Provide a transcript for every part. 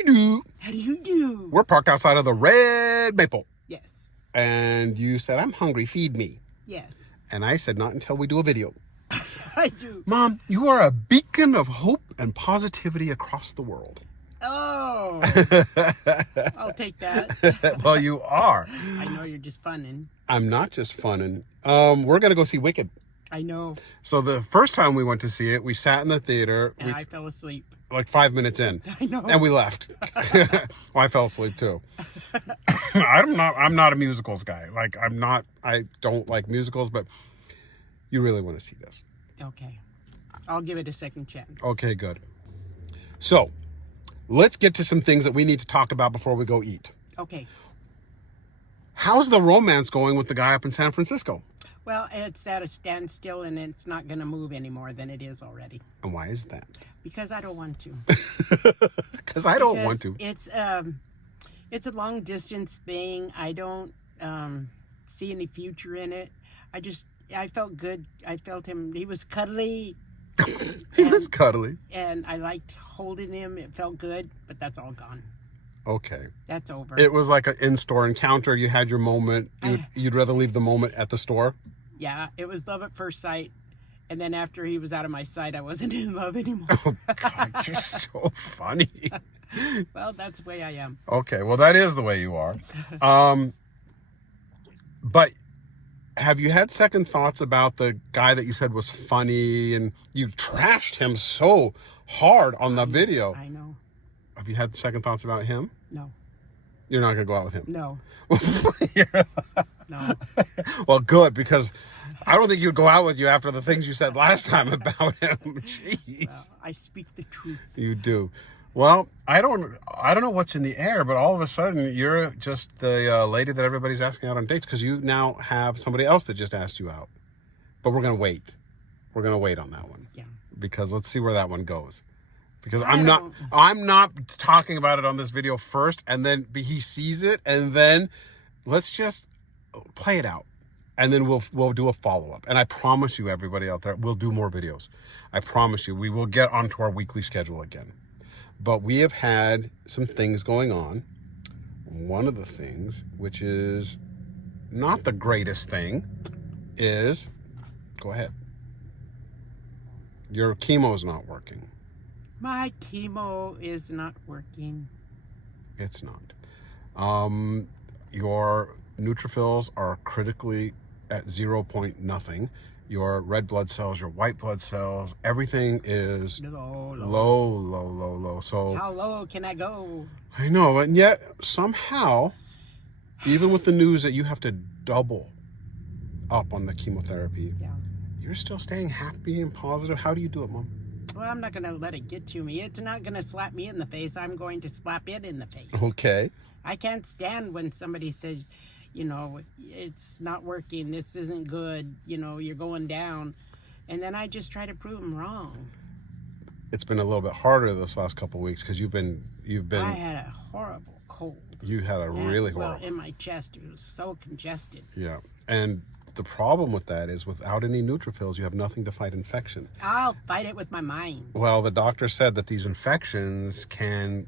Howdy do. How do you do? We're parked outside of the Red Maple. Yes. And you said, I'm hungry, feed me. Yes. And I said, not until we do a video. I do. Mom, you are a beacon of hope and positivity across the world. Oh. I'll take that. Well, you are. I know you're just funning. I'm not just funning. We're going to go see Wicked. I know. So the first time we went to see it, we sat in the theater. And I fell asleep. Like 5 minutes in. I know. And we left. Well, I fell asleep too. I'm not a musicals guy. Like I don't like musicals, but you really want to see this. Okay. I'll give it a second chance. Okay, good. So let's get to some things that we need to talk about before we go eat. Okay. How's the romance going with the guy up in San Francisco? Well, it's at a standstill and it's not going to move any more than it is already. And why is that? Because I don't want to. Because I don't want to. It's a long distance thing. I don't see any future in it. I felt good. I felt him. He was cuddly. He was cuddly. And I liked holding him. It felt good, but that's all gone. Okay. That's over. It was like an in-store encounter. You had your moment. You'd rather leave the moment at the store? Yeah, it was love at first sight. And then after he was out of my sight, I wasn't in love anymore. Oh, God, you're so funny. Well, that's the way I am. Okay, well, that is the way you are. But have you had second thoughts about the guy that you said was funny and you trashed him so hard on the video? I know. Have you had second thoughts about him? No. You're not going to go out with him? No. No. Well, good, because I don't think he'd go out with you after the things you said last time about him. Jeez. Well, I speak the truth. You do. Well, I don't know what's in the air, but all of a sudden you're just the lady that everybody's asking out on dates because you now have somebody else that just asked you out. But we're going to wait. We're going to wait on that one. Yeah. Because let's see where that one goes. Because I'm not talking about it on this video first, and then he sees it, and then let's just play it out. And then we'll do a follow-up. And I promise you, everybody out there, we'll do more videos. I promise you, we will get onto our weekly schedule again. But we have had some things going on. One of the things, which is not the greatest thing, is, go ahead. Your chemo's not working. My chemo is not working. It's not. Your neutrophils are critically at 0 point nothing. Your red blood cells, your white blood cells, everything is low. So how low can I go? I know, and yet somehow, even with the news that you have to double up on the chemotherapy, you're still staying happy and positive. How do you do it, Mom? Well, I'm not going to let it get to me. It's not going to slap me in the face. I'm going to slap it in the face. Okay. I can't stand when somebody says, you know, it's not working. This isn't good. You know, you're going down. And then I just try to prove them wrong. It's been a little bit harder this last couple of weeks because you've been. I had a horrible cold. You had a really horrible. Well, in my chest, it was so congested. Yeah, and the problem with that is without any neutrophils, you have nothing to fight infection. I'll fight it with my mind. Well, the doctor said that these infections can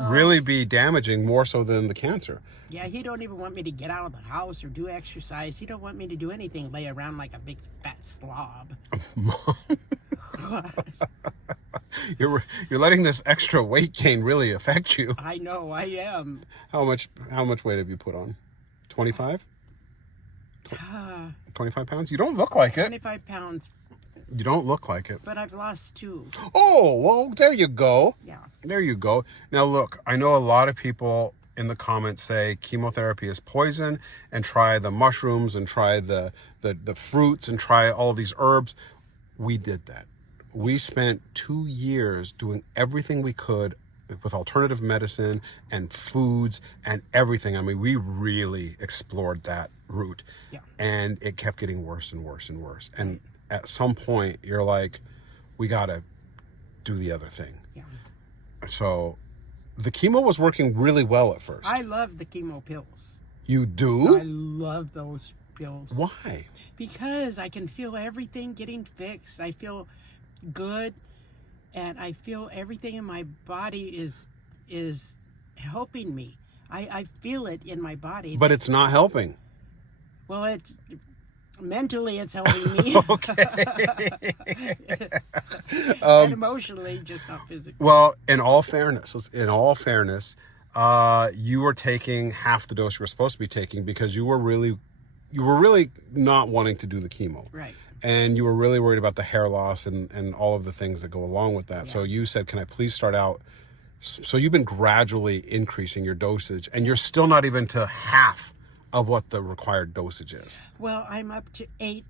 really be damaging more so than the cancer. Yeah, he don't even want me to get out of the house or do exercise. He don't want me to do anything, lay around like a big fat slob. Mom, you're letting this extra weight gain really affect you. I know, I am. How much weight have you put on? 25? 25 pounds? You don't look like it. 25 pounds. You don't look like it. But I've lost 2. Oh, well, there you go. Yeah. There you go. Now, look, I know a lot of people in the comments say chemotherapy is poison and try the mushrooms and try the fruits and try all these herbs. We did that. We spent 2 years doing everything we could with alternative medicine and foods and everything. I mean, we really explored that route. Yeah. And it kept getting worse and worse and worse. And at some point, you're like, we got to do the other thing. Yeah. So the chemo was working really well at first. I love the chemo pills. You do? I love those pills. Why? Because I can feel everything getting fixed. I feel good. And I feel everything in my body is is helping me. I feel it in my body. But it's not helping. Well, it's mentally it's helping me. And emotionally, just not physically. Well, in all fairness, you were taking half the dose you were supposed to be taking because you were really not wanting to do the chemo. Right. And you were really worried about the hair loss and all of the things that go along with that. Yeah. So you said, can I please start out? So you've been gradually increasing your dosage, and you're still not even to half of what the required dosage is. Well, I'm up to 8.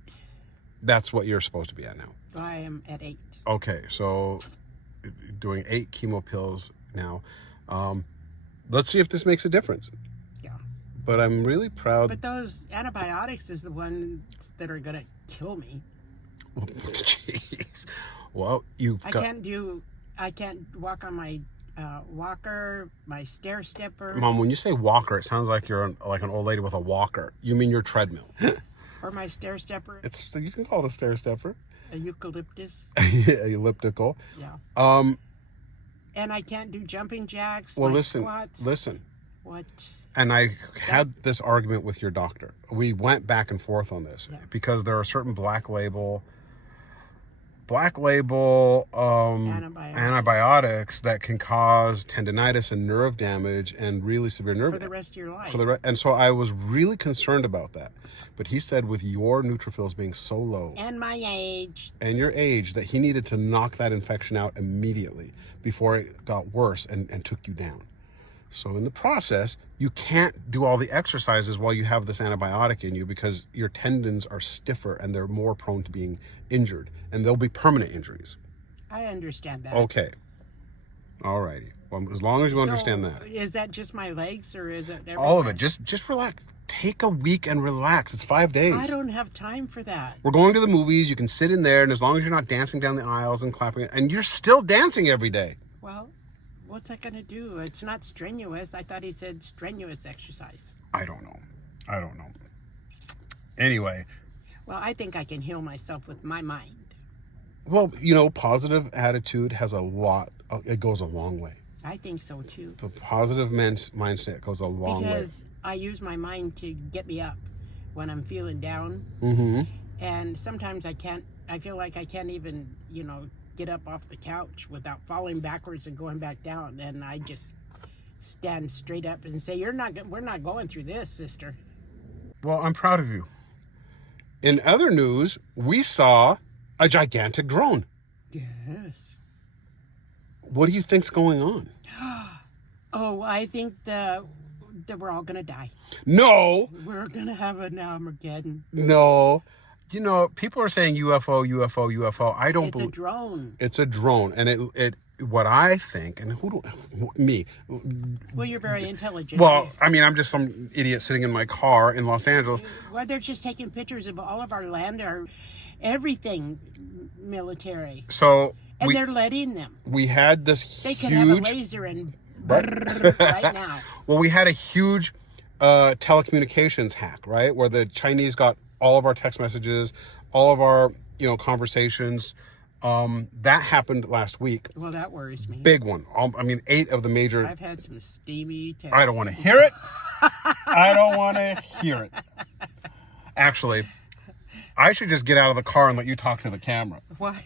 That's what you're supposed to be at now. I am at 8. Okay, so doing 8 chemo pills now. Let's see if this makes a difference. Yeah. But I'm really proud. But those antibiotics is the ones that are going to kill me. Jeez. Well, I can't walk on my walker, my stair stepper. Mom, when you say walker, it sounds like you're like an old lady with a walker. You mean your treadmill. Or my stair stepper. You can call it a stair stepper. A eucalyptus. Elliptical. Yeah. And I can't do jumping jacks. Well, squats. listen. What? And I had this argument with your doctor. We went back and forth on this because there are certain black label antibiotics that can cause tendinitis and nerve damage and really severe nerve for the rest of your life. And so I was really concerned about that. But he said with your neutrophils being so low and my age and your age that he needed to knock that infection out immediately before it got worse and took you down. So in the process, you can't do all the exercises while you have this antibiotic in you because your tendons are stiffer and they're more prone to being injured, and they'll be permanent injuries. I understand that. Okay. All righty. Well, as long as you understand that. Is that just my legs or is it everywhere? All of it. Just relax. Take a week and relax. It's 5 days. I don't have time for that. We're going to the movies. You can sit in there, and as long as you're not dancing down the aisles and clapping, and you're still dancing every day. Well, what's that going to do? It's not strenuous. I thought he said strenuous exercise. I don't know. Anyway. Well, I think I can heal myself with my mind. Well, positive attitude has it goes a long way. I think so, too. The positive mindset goes a long way. Because I use my mind to get me up when I'm feeling down. Mm-hmm. And sometimes I feel like I can't even, get up off the couch without falling backwards and going back down. And I just stand straight up and say, we're not going through this, sister. Well, I'm proud of you. In other news, we saw a gigantic drone. Yes. What do you think's going on? Oh, I think that we're all going to die. No. We're going to have an Armageddon. No. People are saying UFO. I don't believe. It's a drone. It's a drone. And what I think, and me. Well, you're very intelligent. Well, I'm just some idiot sitting in my car in Los Angeles. Well, they're just taking pictures of all of our land, everything military. So. And they're letting them. We had this They huge. could have a laser and right now. Well, we had a huge telecommunications hack, right? Where the Chinese got all of our text messages, all of our, conversations. That happened last week. Well, that worries me. Big one. 8 of the major. I've had some steamy texts. I don't want to hear it. I don't want to hear it. Actually, I should just get out of the car and let you talk to the camera. Why?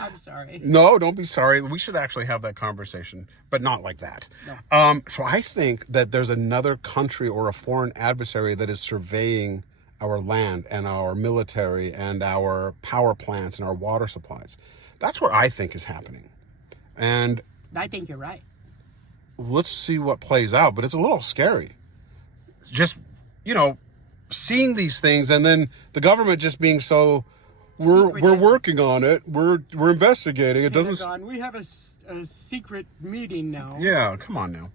I'm sorry. No, don't be sorry. We should actually have that conversation, but not like that. No. So I think that there's another country or a foreign adversary that is surveying our land and our military and our power plants and our water supplies. That's what I think is happening. And I think you're right. Let's see what plays out, but it's a little scary. Just, seeing these things and then the government just being so we're working on it, we're investigating it. Doesn't we have a secret meeting now? Yeah, come on now,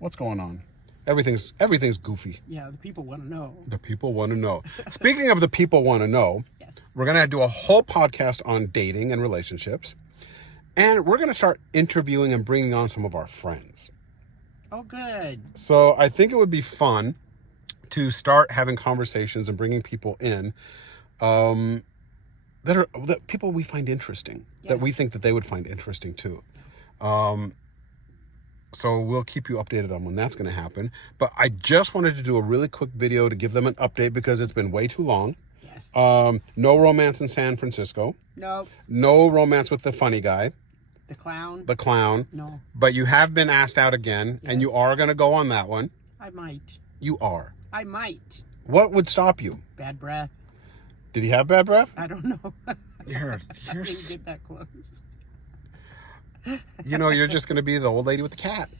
what's going on? Everything's goofy. Yeah, the people want to know. The people want to know. Speaking of the people want to know, yes, we're gonna do a whole podcast on dating and relationships, and we're gonna start interviewing and bringing on some of our friends. Oh, good. So I think it would be fun to start having conversations and bringing people in that people we find interesting, yes, that we think that they would find interesting too. So we'll keep you updated on when that's going to happen. But I just wanted to do a really quick video to give them an update because it's been way too long. Yes. No romance in San Francisco. Nope. No romance with the funny guy, The clown. the clown. No. But you have been asked out again, and you Yes. are going to go on that one. I might. You are. I might. What would stop you? Bad breath. Did he have bad breath? I don't know. You're I didn't get that close. you know, you're just going to be the old lady with the cat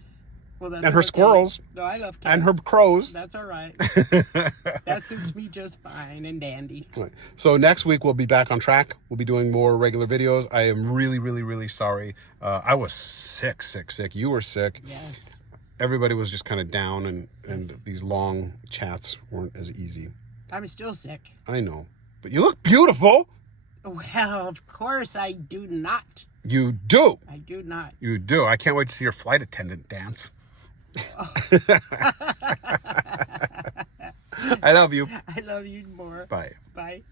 Well, that's and her okay. squirrels No, I love cats. and her crows. That's all right. That suits me just fine and dandy. Right. So next week we'll be back on track. We'll be doing more regular videos. I am really, really, really sorry. I was sick. You were sick. Yes. Everybody was just kind of down, and these long chats weren't as easy. I'm still sick. I know, but you look beautiful. Well, of course I do not. You do. I do not. You do. I can't wait to see your flight attendant dance. I love you. I love you more. Bye. Bye.